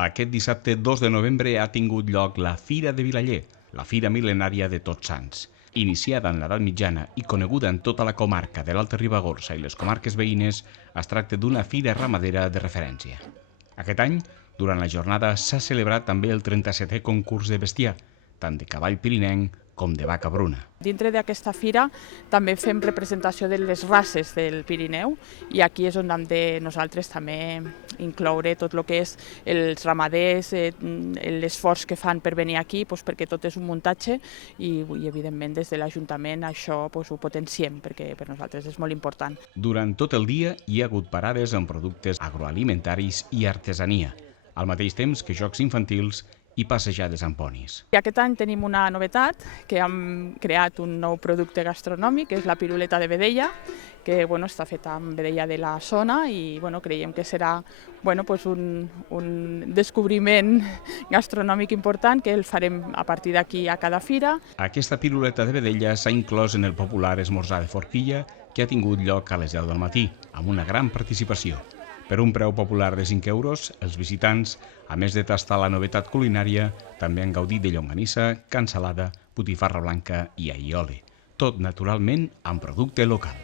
Aquest dissabte 2 de novembre ha tingut lloc la Fira de Vilaller, la fira mil·lenària de Tots Sants. Iniciada en l'edat mitjana i coneguda en tota la comarca de l'Alta Ribagorça i les comarques veïnes, es tracta d'una fira ramadera de referència. Aquest any, durant la jornada, s'ha celebrat també el 37è concurs de bestiar, tant de cavall pirinenc com de vaca bruna. Dintre d'aquesta fira també fem representació de les races del Pirineu i aquí és on hem de nosaltres també incloure tot el que és els ramaders, l'esforç que fan per venir aquí, perquè tot és un muntatge i evidentment des de l'Ajuntament això ho potenciem perquè per nosaltres és molt important. Durant tot el dia hi ha hagut parades amb productes agroalimentaris i artesania, al mateix temps que jocs infantils i passejades amb ponis. Aquest any tenim una novetat, que hem creat un nou producte gastronòmic, que és la piruleta de vedella, que està feta amb vedella de la zona i creiem que serà un descobriment gastronòmic important que el farem a partir d'aquí a cada fira. Aquesta piruleta de vedella s'ha inclòs en el popular esmorzar de forquilla que ha tingut lloc a les 10 del matí, amb una gran participació. Per un preu popular de 5 euros, els visitants, a més de tastar la novetat culinària, també han gaudit de llonganissa, cansalada, botifarra blanca i aioli. Tot, naturalment, amb producte local.